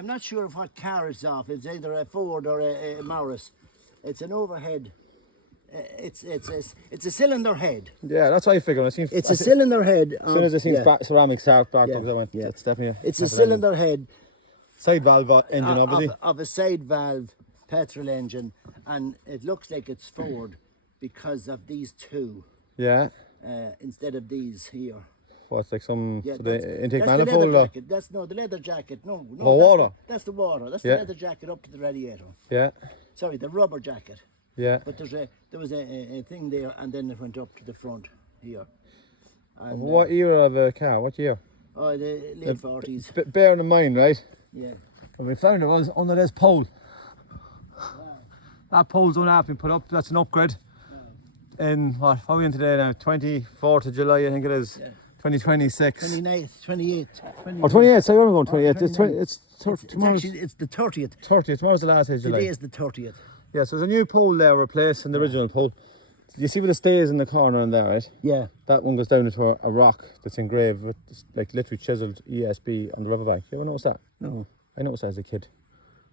I'm not sure of what car it's off. It's either a Ford or a Morris. It's an overhead. It's a cylinder head. Yeah, that's what I figured. It's a cylinder head. As soon as I seen ceramic spark plugs, I went, it's definitely it's a cylinder head. Side valve engine, obviously. Of a side valve petrol engine, and it looks like it's Ford because of these two. Yeah. Instead of these here. What's like some Yeah, the intake that's manifold? The leather jacket. That's the leather jacket. No. Oh, water. That's the water. That's the leather jacket up to the radiator. Yeah. Sorry, the rubber jacket. Yeah. But there was a thing there, and then it went up to the front here. And, what era of a car? What year? Oh, the late 40s. Bearing in mind, right? Yeah. When we found it was under this pole. Wow. That pole's only half been put up. That's an upgrade. In what are we in today now? 24th of July, I think it is. Yeah. 2026. 28. Or 28, so you're going 28. It's tomorrow's. It's the 30th. 30th, tomorrow's the last day of July. Today is the 30th. Yeah, so there's a new pole there replacing the original pole. You see where the stays in the corner in there, right? Yeah. That one goes down into a rock that's engraved with, like, literally chiseled ESB on the riverbank. You ever notice that? No. I noticed that as a kid.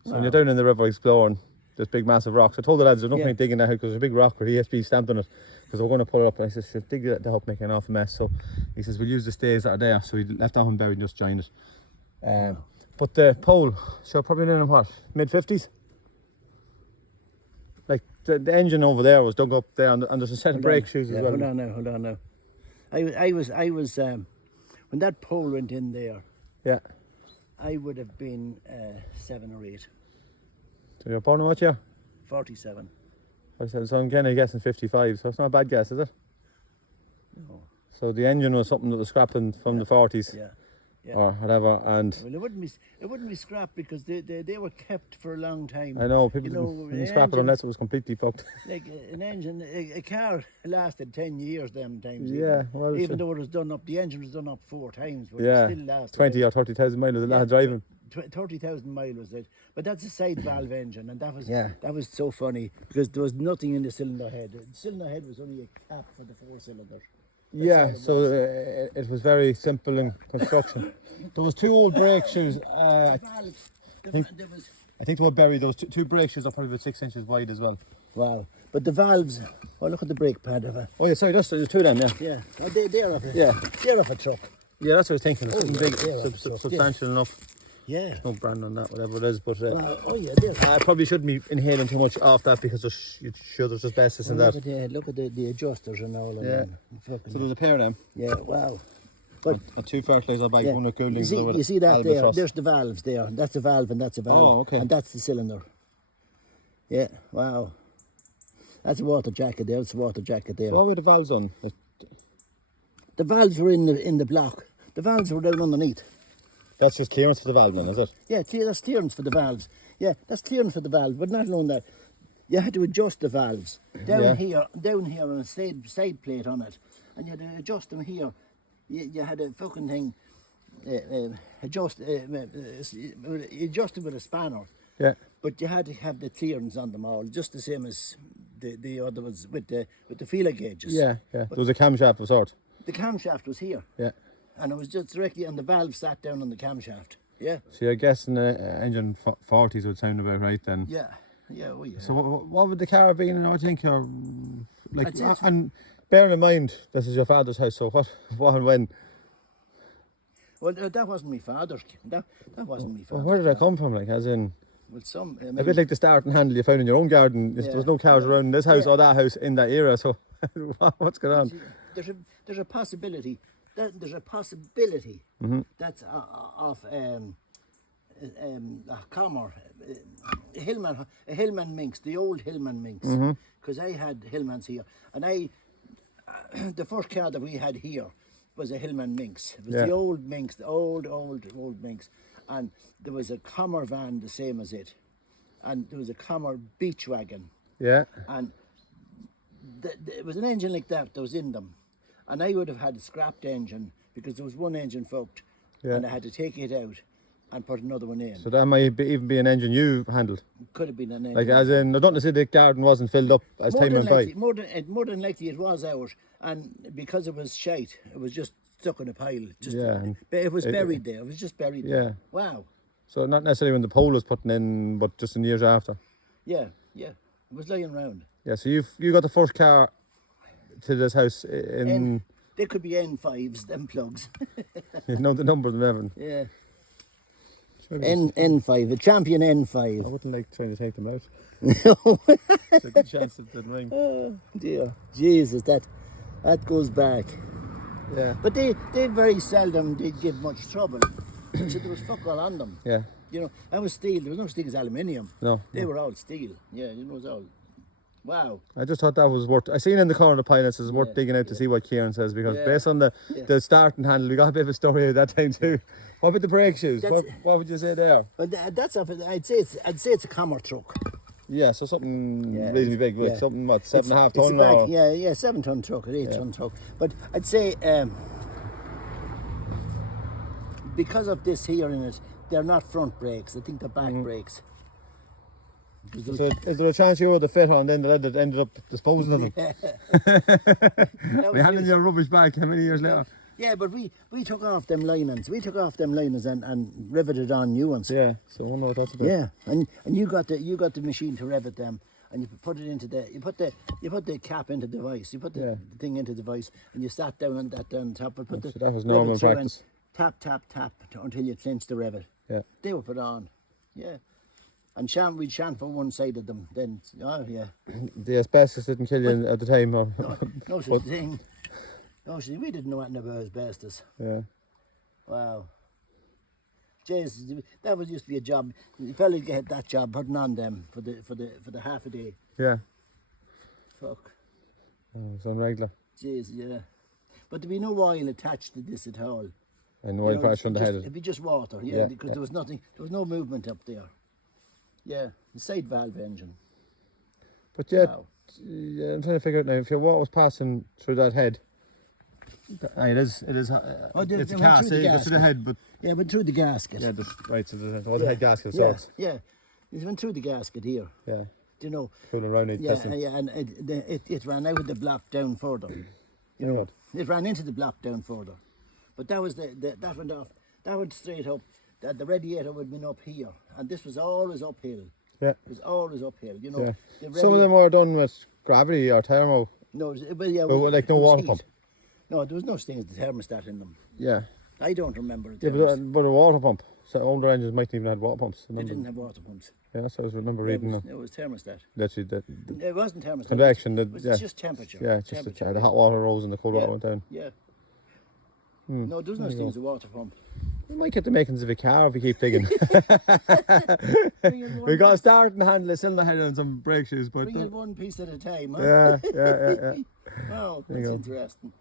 So when you're down in the river exploring, there's big massive rocks. I told the lads there's no point digging that out because there's a big rock with ESB stamped on it, because we're going to pull it up. And I said, dig it to help make an awful mess. So he says, we'll use the stays that are there. So he left that one buried and just joined it. But the pole, sure, probably in what, mid-50s? Like the engine over there was dug up there, and there's a set of brake shoes as well. Hold on now. I was when that pole went in there. Yeah. I would have been 7 or 8. So you're born in what year? 47. So I'm kind of guessing 55, so it's not a bad guess, is it? No. So the engine was something that was scrapping from the 40s. Yeah. Or whatever, and well, it wouldn't be scrapped because they were kept for a long time. I know people didn't scrap it unless it was completely fucked. Like an engine, a car lasted 10 years them times. Yeah, well, even though it was done up, the engine was done up 4 times, but it still lasted 20 or 30,000 miles of that driving. 30,000 miles was it, but that's a side valve engine, and that was so funny because there was nothing in the cylinder head. The cylinder head was only a cap for the 4 cylinders. So it was very simple in construction. There was 2 old brake shoes. I think they were buried. Those two brake shoes are probably about 6 inches wide as well. Wow. But the valves, oh, look at the brake pad of it. Oh yeah, sorry, there's 2 of them, Yeah. Oh, they're off a truck. Yeah, that's what I was thinking. Something big, substantial enough. Yeah. No brand on that, whatever it is, but I probably shouldn't be inhaling too much off that because there's asbestos in that. Look at the adjusters and all. Yeah. So there's a pair of them. Yeah, wow. But 2 fertiliser bags, one with cooling. You see that there? There's the valves there. That's a valve and that's a valve. Oh, okay. And that's the cylinder. Yeah, wow. That's a water jacket there. That's a water jacket there. What were the valves on? The valves were in the block. The valves were down underneath. That's just clearance for the valve then, is it? Yeah, that's clearance for the valves. Yeah, that's clearance for the valves. But not alone that, you had to adjust the valves down here on a side plate on it, and you had to adjust them here. You had a fucking thing adjusted with a spanner. Yeah. But you had to have the clearance on them all, just the same as the other ones with the feeler gauges. Yeah. There was a camshaft of sort. The camshaft was here. Yeah. And it was just directly, and the valve sat down on the camshaft. Yeah. So you're guessing the engine 40s would sound about right then. Yeah. Oh yeah. So what would the car have been? I think like, and bearing in mind this is your father's house. So what and when? Well, that wasn't my father's. That wasn't my father's. Well, where did that come from? Like, as in. Well, a bit like the starting handle you found in your own garden. There was no cars around this house or that house in that era. So what's going on? There's a possibility. There's a possibility that's of Commer, a Hillman Minx, the old Hillman Minx, because I had Hillmans here, and the first car that we had here was a Hillman Minx. It was the old Minx, the old Minx, and there was a Commer van the same as it, and there was a Commer beach wagon. Yeah. And it was an engine like that was in them. And I would have had a scrapped engine because there was one engine fucked, and I had to take it out and put another one in. So that might even be an engine you handled? Could have been an engine. Like, as in, I don't know, the garden wasn't filled up as time went by. More than likely it was ours, and because it was shite, it was just stuck in a pile. It was buried there. It was just buried there. Wow. So not necessarily when the pole was putting in, but just in years after. Yeah, yeah. It was lying around. Yeah, so you got the first car to this house in... They could be N5s, them plugs. You know the number of them, Evan. Yeah. N5, a champion N5. I wouldn't like trying to take them out. No. It's a good chance it didn't ring. Oh dear, Jesus, that goes back. Yeah. But they very seldom did give much trouble. So there was fuck all on them. Yeah. You know, that was steel. There was no steel as aluminium. No. They were all steel. Yeah, you know, it was all. Wow. I just thought that was worth... I seen in the corner of the pilots, it's worth digging out to see what Ciaran says, because based on the starting handle, we got a bit of a story at that time too. What about the brake shoes? What would you say there? But that's off. I'd say it's a camera truck. Yeah, so something reasonably big, like something what, 7.5 It's ton? a Or... yeah, 7-ton truck, an 8-ton truck. But I'd say because of this here in it, they're not front brakes. I think they're back brakes. So is there a chance you were the fit on then that ended up disposing of them? We handed your rubbish back how many years later? Yeah, but we took off them linings. We took off them linings and riveted on new ones. Yeah, so I wonder what that's about. Yeah, and you got the machine to rivet them, and you put it into you put the cap into the vise. You put the thing into the vise, and you sat down on that down top. And So that was normal practice. Tap until you clinched the rivet. Yeah, they were put on. Yeah. And we'd shan for one side of them. Then, the asbestos didn't kill you at the time, or no such thing. No, we didn't know anything about asbestos. Yeah. Wow. Jesus, that was used to be a job. The fella get that job putting on them for the half a day. Yeah. Fuck. Oh, it's unregular. Jeez, yeah. But there'd be no oil attached to this at all. And oil pressure on the head. It'd be just water, because there was nothing. There was no movement up there. Yeah, the side valve engine. But yet, I'm trying to figure out now, if your water was passing through that head, it is it's a cast, it goes through the head, but... Yeah, but through the gasket. Yeah, right, so the head gasket of sorts. Yeah, it went through the gasket here. Yeah. Do you know? Cooling around it. And it ran out of the block down further. You know, it ran into the block down further. But that was that went off, that went straight up. The radiator would have been up here, and this was always uphill. Yeah. It was always uphill, you know. Yeah. Some of them were done with gravity or thermo. No, like no water pump. No, there was no thing as the thermostat in them. Yeah. I don't remember it. Yeah, but a water pump. So older engines might even have water pumps. They didn't have water pumps. Yeah, that's what I remember reading them. It was thermostat. Literally, it wasn't thermostat. Convection. It was just temperature. Yeah, just temperature. The hot water rose and the cold water went down. Yeah. No, there's no thing as a water pump. We might get the makings of a car if we keep digging. We got to start and handle a cylinder head and some brake shoes. But bring it one piece at a time, huh? Yeah. Wow, that's interesting.